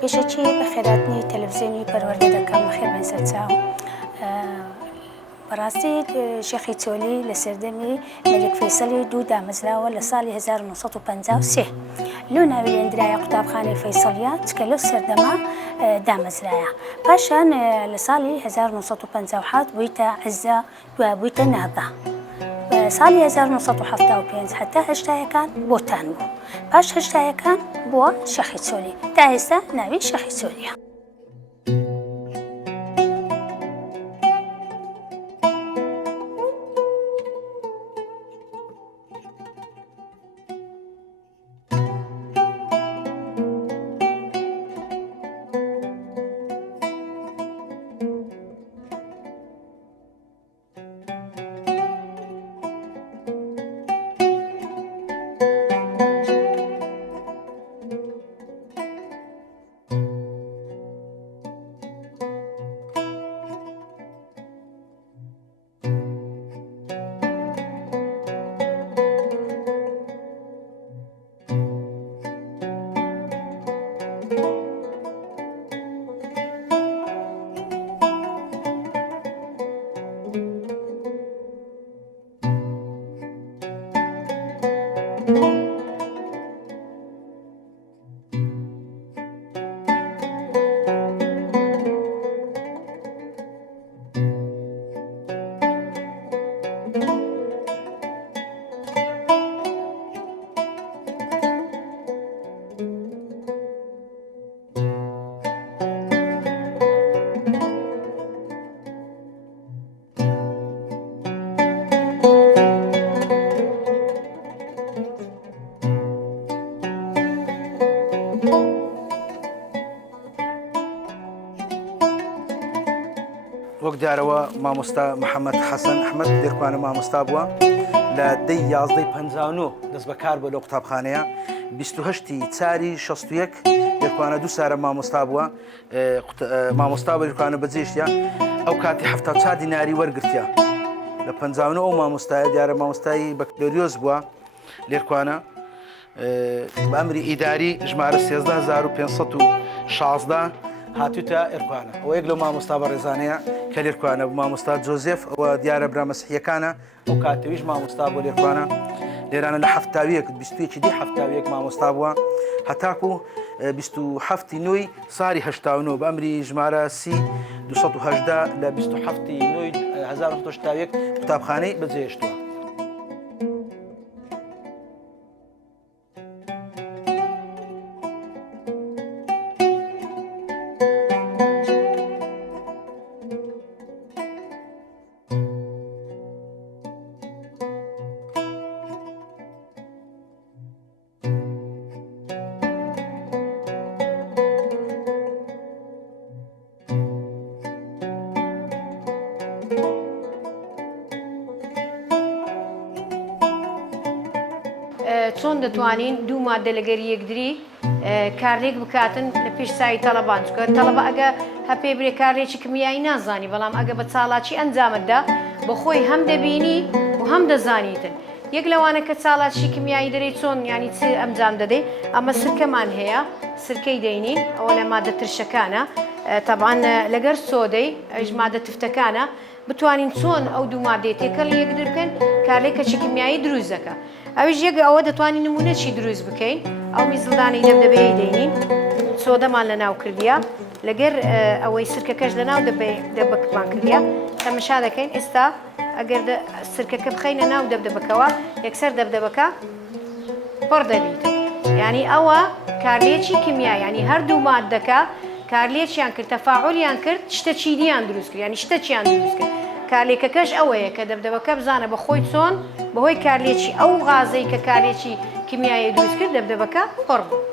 بێشێکی بە خێراتنی تەلەڤیزیۆنی پەروەردە دەکەم بەخێر بێن سەر چاو. بەڕاستی شێخی چۆلی لە سەردەمی مەلک فەیسەڵی دوو دامەزراوە لە ساڵی 1953 لەو ناویێنرایە قوتابخانەی فەیسەڵیە چکە لەو سەردەما دامەزرایە. پاشان لە ساڵی 1957 بوویتە عزە دوای بوویتە نابە. ساڵی 1975 هەتا هەشتایەکان بۆتان بوو. پاش هەشتایەکان بووە شێخی چۆلی. تا ئێستا ناوی شێخی چۆلیە. وەک جارەوە مامۆستا محەممەد حەسەن ئەحمەد دێرکوانە مامۆستا بووە لە دەی 11 دەست بەکار بۆ لە قوتابخانەیە 28 چاری 61 دێرکوانە دوو سارە مامۆستا بووە مامۆستا بە دێرکوانە بەجێشتە ئەو کاتی 74 دیناری وەرگرتیا لە 59 ئەو مامۆستایە دیارە مامۆستایی بەکتۆریۆز بووە لێرکوانە بە ئەمری ئیداری ژمارە 13516 هاتوتە ئێرکوانە ئەوە یەک لەو مامۆستا بە ڕێزانەیە کە لێرکوانە مامۆستا جۆزێف ئەوە دیارە برا مەسیحیەکانە ئەو کاتەویش مامۆستا بۆ لێرکوانە لێرانە لە هەفتاویەک 21 دی هەفتاویەک مامۆستا بووە هەتاکو 27 نوێی ساری 89 بە ئەمری ژمارە سی 218 لە 27 نوێی 1970 قوتابخانەی بەجێهێشتووە. چۆن دەتوانین دوو مادە لەگەری یەکدری کارلێک بکاتن لە پێش سایی تەڵەبان چکە تەڵەبە ئەگە هەپێ برێ کارلێکی کمیایی نازانی بەڵام ئەگە بە چاڵاکی ئەنجامتدا بە خۆی هەم دەبینی و هەم دەزانیتن. یەک لەوانە کە چاڵاکی کمیایی دەرەی چۆن ینی چ ئەنجام دەدەی ئەمە سرکەمان هەیە سرکەی دەینین ئەوە لە مادە ترشەکانە تەبعاً لەگەر سۆدەی ئەویش مادە تفتەکانە بتوانین چۆن ئەو دوو مادەی تێکەڵ یەکدر بکەن کارلێکەکی کمیایی دروست دەکە. ئەویش یەک ئەوە دەتوانین نمونەی دروست بکەین ئەو میزڵدانی دەبدەبەیە دەینین سۆدەمان لە ناو کردیا لەگەر ئەوەی سرکەکەش لە ناو دەبکمان کردیا تەمەشا دەکەین ئێستا ئەگەر سرکەکە بخەینە ناو دەبدەبەکەوە یەکسەر دەبدەبەکە پڕ دەبیت یعنی ئەوە کارلێکی کیمیا ینی هەردوو مادەکە کارلێکیان کرد تەفاعولیان کرد شتە چینیان دروست کرد ینی شتە چیان دروست کرد کارلێکەکەش ئەوەیە کە دەبدەبەکە بزانە بە خۆی چۆن بەهۆی کارلێکی ئەو غازەی کە کارلێکی کیمیایی دروست کرد دەبدەبەکە پڕ بوو.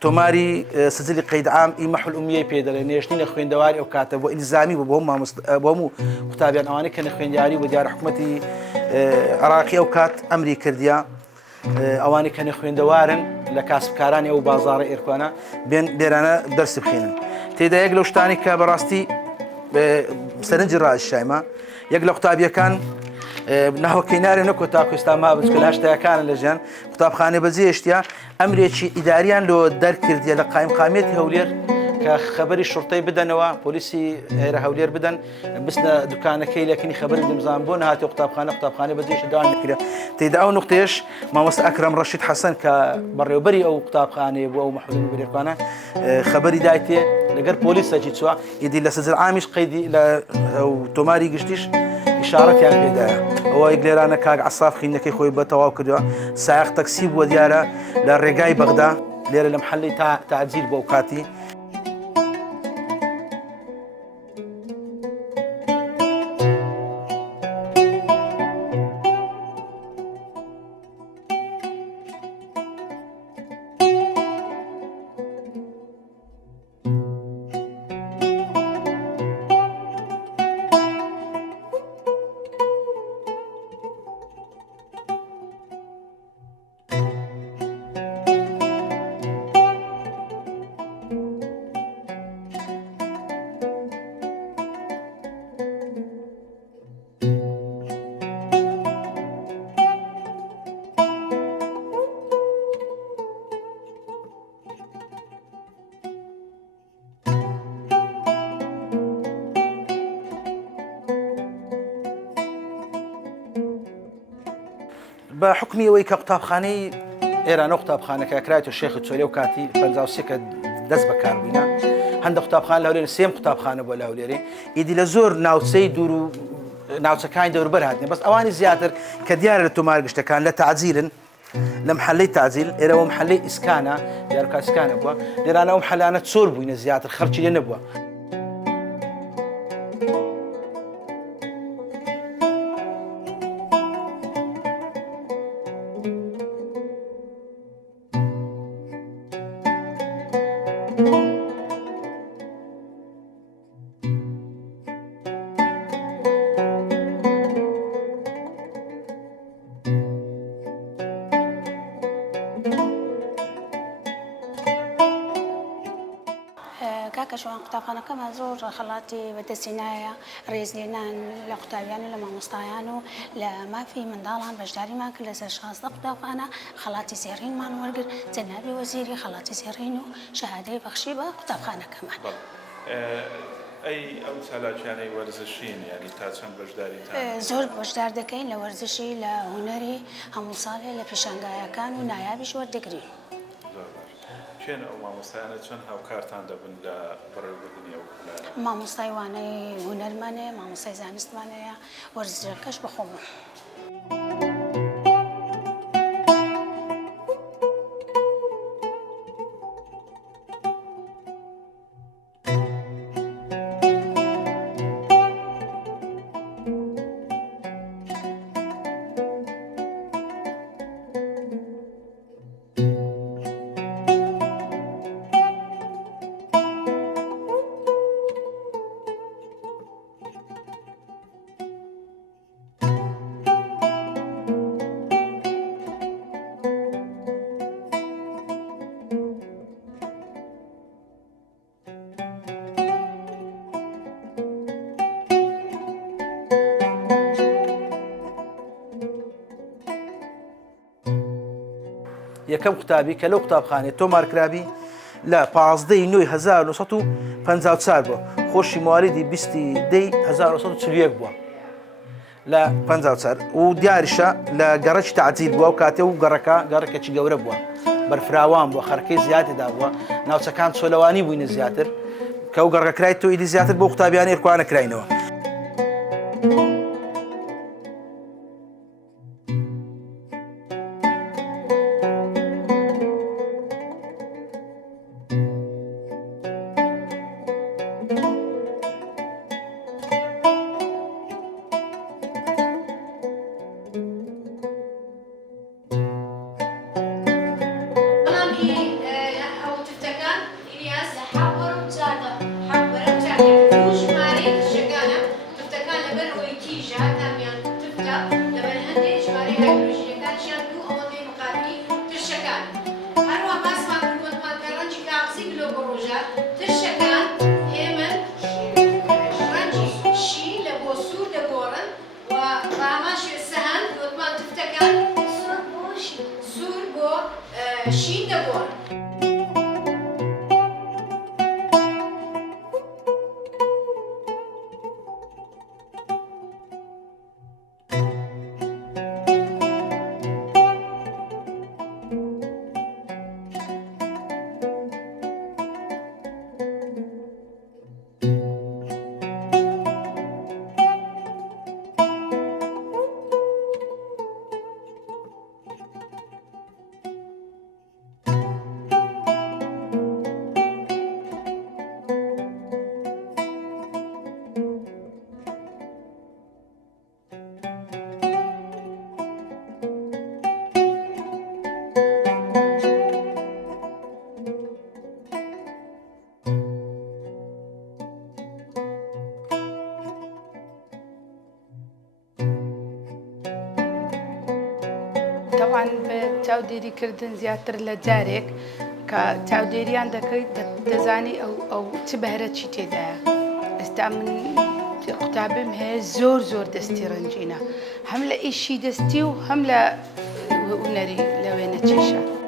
تۆماری سجلی قەیدعام ئیمەح الئومیەی پێدەڵێن نێشتنی خوێندەواری ئەو کاتە بۆ ئیلزامی بوو بۆ هەموو قوتابیان ئەوانەی کە خوێندیاری بۆ دیارە حکوومەتی عێراقی ئەو کات ئەمری کردیا ئەوانەی کە خوێندەوارن لە کاسبکارانی ئەو بازاڕە ئێرکوانە بێن لێرانە دەرس بخێنن. تێدا یەک لەو شتانی کە بەڕاستی سەرنجی ڕائیشایمە یەک لە قوتابیەکان ناوەکەی نارێ نەکۆ تاکو ئێستا مابچ کە لە هەشتەکانە لە ژیان قوتابخانە بەجێهێشتیا ئەمرێکی ئیداریان لۆ دەرکردیە لە قایمقامێتی هەولێر کە خەبەری شورتەی بدەنەوە پۆلیسی هێرە هەولێر بدەن بستە دوکانەکەی لەکنی خەبەری دەمزان بۆ نهاتی قوتابخانە بەجێش داوام دەکرێت. تێدا ئەو نقطەیەش مامۆستا ئەکرەم ڕەشید حەسەن کە بەڕێوەبەری ئەو قوتابخانەیە بۆ ئەو مەحەولی بەرێکوانە خەبەری دایتێ لەگەر پۆلیسەکی چووە ئیدی لە سەجل عامیش قەیدی لە تۆماری گشتیش ئیشارەتیان پێدایە. ئەوە لێرانە کاک عەساف خینەکەی خۆی بە تەواو کردووە سایق تەکسی بووە دیارە لە ڕێگای بەغدا لێرە لە محەلەی تاعجیل بۆ ئەو کاتی. بە حکمی ئەوەی کە قوتابخانەی ئێرانە قوتابخانەکە کرایەوە شێخ چۆلێ و کاتی 53 کە دەست بەکار بووینە هەندێک قوتابخانە لە هەولێر سێم قوتابخانە بۆ لە هەولێرێ ئیدی لە زۆر ناوچەی دوور و ناوچەکانی دەوروبەر هاتنێ بەس ئەوانی زیاتر کە دیارە لە تۆمار گشتەکان لە تعجیلن لە محەلەی تعجیل ئێرەوە محەلەی ئیسکانە دیارکە ئیسکانە بووە لێرانە ئەو محەلانە چۆر بووینە زیاتر خەرچی لێ نەبووە. کاکەشوان قوتابخانەکەمە زۆر خەڵاتی بەدەستێنایە ڕێزلێنان لە قوتابیان و لە مامۆستایان و لە مافی منداڵان بەشداریمان کرد لەسەر 16 قوتابخانە خەڵاتی زێڕینمان وەرگرت جەنابی وەزیری خەڵاتی زێڕین و شەهادەی بەخشی بە قوتابخانەکەمان. ئەی ئەو چالاکیانەی وەرزشین یعنی تا چەند بەشداریتان؟ زۆر بەشدار دەکەین لە وەرزشی لە هونەری هەموو ساڵێ لە پیشانگایەکان و نایابیش وەردەگرین. چێن ئەو مامۆستایانە چەند هاوکارتان دەبن لە بەڕێوەبردننی ئەو مامۆستای وانەی هونەرمانەیە مامۆستای زانستمانەیە وەرزشەکەش بەخۆمە. یەکەم قوتابی کە لەو قوتابخانەیە تۆمارکرابی لە 15/1954 بووە خۆشی موالیدی 20/1940 بووە لە 54 و دیاریشە لە گەڕەکی تعجیل بووە و کاتێ و گەڕەکەی گەورە بووە بەرفراوان بووە خەرکەی زیاتردا بووە ناوچەکان چۆلەوانی بووینە زیاتر کە و گەڕەکرای تۆ ئیدی زیاتر بۆ قوتابیانی ێرکوانەکراینەوە. طبعا بتاوديري كردن زياتر لجارك كتاوديري عندك دزاني او تبهرت شي تدا استعمل قتابم هي زور دستي رنجينا حمله إشي دستي وحمله ونري لوين تشيشا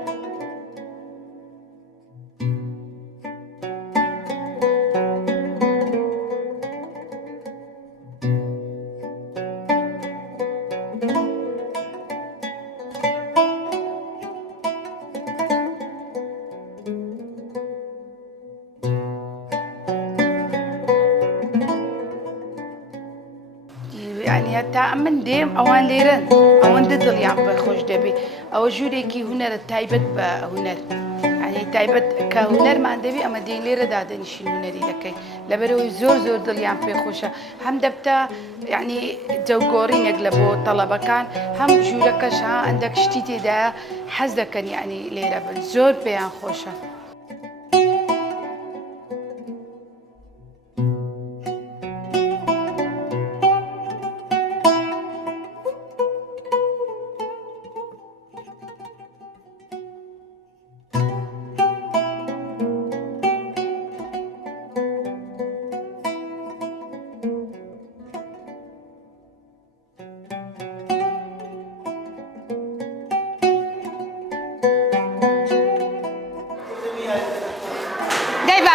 يعني هتا من ديم اوان ليرن اوان ددل يعني بخوش دبي او جوريكي هنر تايبت بهنر يعني تايبت كهنر ما عندي اما دين ليره دادن شي هنري لكي لبرو زور دل يعني بخوشه هم دبتا يعني جوغورين يقلبوا طلبه كان هم جوركش ها عندك شتيتي دا حزدك يعني ليره زور بيان خوشه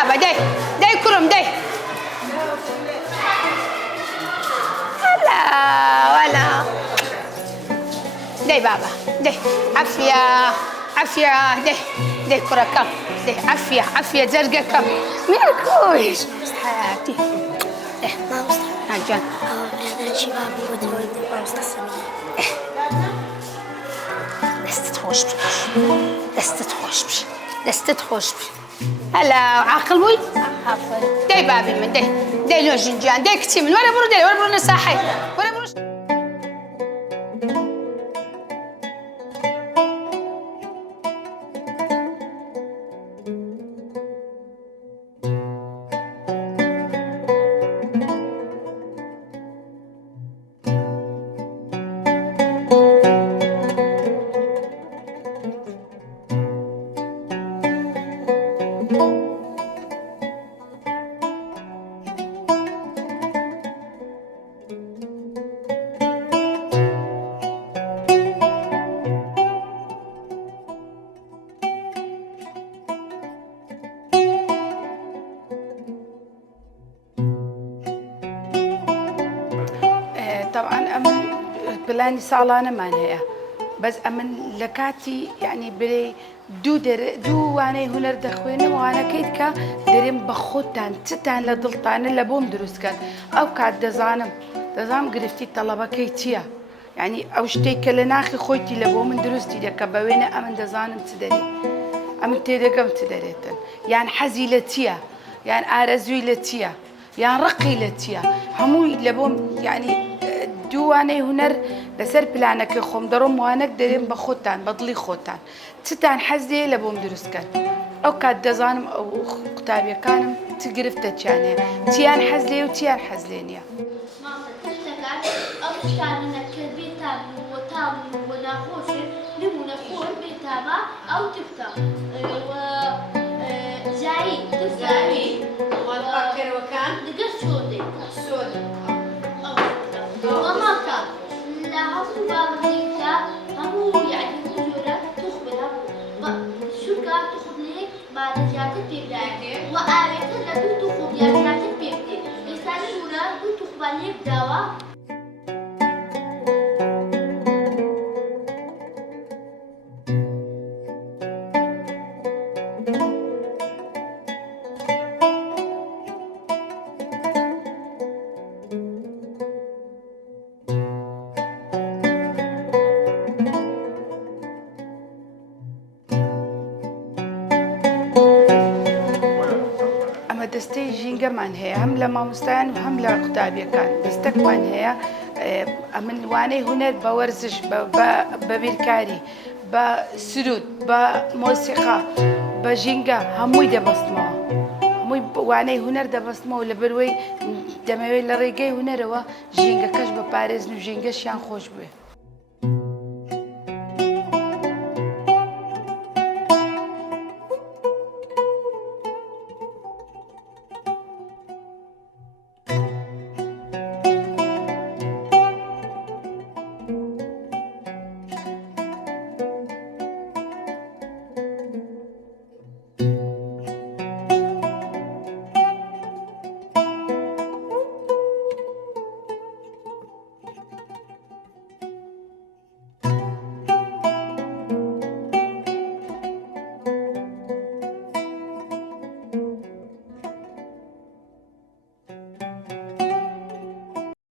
بابا داي كرم داي ولا داي بابا داي عافية داي كركم داي عافية زرقكم مالكوش حياتي ما مستحيل عجان هذا الشباب ودرود ما مستحيل دست تخوش هلا عاقل بوي داي بابي من داي لون جنجان داي كتير من ولا برو نصاحي ولا برو ئەمن پلانی ساڵانەمان هەیە بەس ئەمن لە کاتی یعنی برێ دوو وانەی هونەر دەخوێنم وانەکەیت کە دەرێن بە خۆتان چتان لە دڵتانە لە بۆم دروستکەن ئەو کات دەزانم گرفتی تەڵەبەکەی چییە یعنی ئەو شتێک کە لە ناخی خۆیتی لە بۆ من دروستی دەکە بە وێنە ئەمن دەزانم چ دەرێ ئەمن تێدەگەم چ دەرێتن یان حەزی لە چییە یان ئارەزووی لە چییە یان ڕقی لە چییە هەمووی لە بۆم یعنی دووانەی هونەر لەسەر پلانەکە خۆم دەڕۆم وانەک دەرێن بە خۆتان بە دڵی خۆتان چتان حەزێ لە بۆم دروستکەن ئەو کات دەزانم ئەو قوتابیەکانم چ گرفتە چیانەیە چیان حەز لێ و چیان حەز لێ نییە ئەو شتانە کە بێتان وەتام و ناخۆشن نمونە خۆر بێتابە ئەو تفتە جایی تفزاوی پاکەرەوەکان لەگەر سۆدەی سۆد وەماکە لە هەموو بابەتێکدا هەموو یعنی هەموو جۆرە توخبێ هەموو شوکە توخبلێک مادەجاتر پێ بدایە و ئاوێتە لە دوو توخب یان زیاتر پێ بدێت ئێستانی ورە دوو توخبانێک داوە دەستەی ژینگەمان هەیە هەم لە مامۆستایان و هەم لە قوتابیەکان دەستەکمان هەیە ئەمن وانەی هونەر بە وەرزش بە بیرکاری بە سرود بە مۆسیقا بە ژینگە هەمووی دەبەستمەوە هەمووی وانەی هونەر دەبەستمەوە لە بەروەی دەمەوێت لە ڕێگەی هونەرەوە ژینگەکەش بە پارێزن و ژینگەشیان خۆش بێ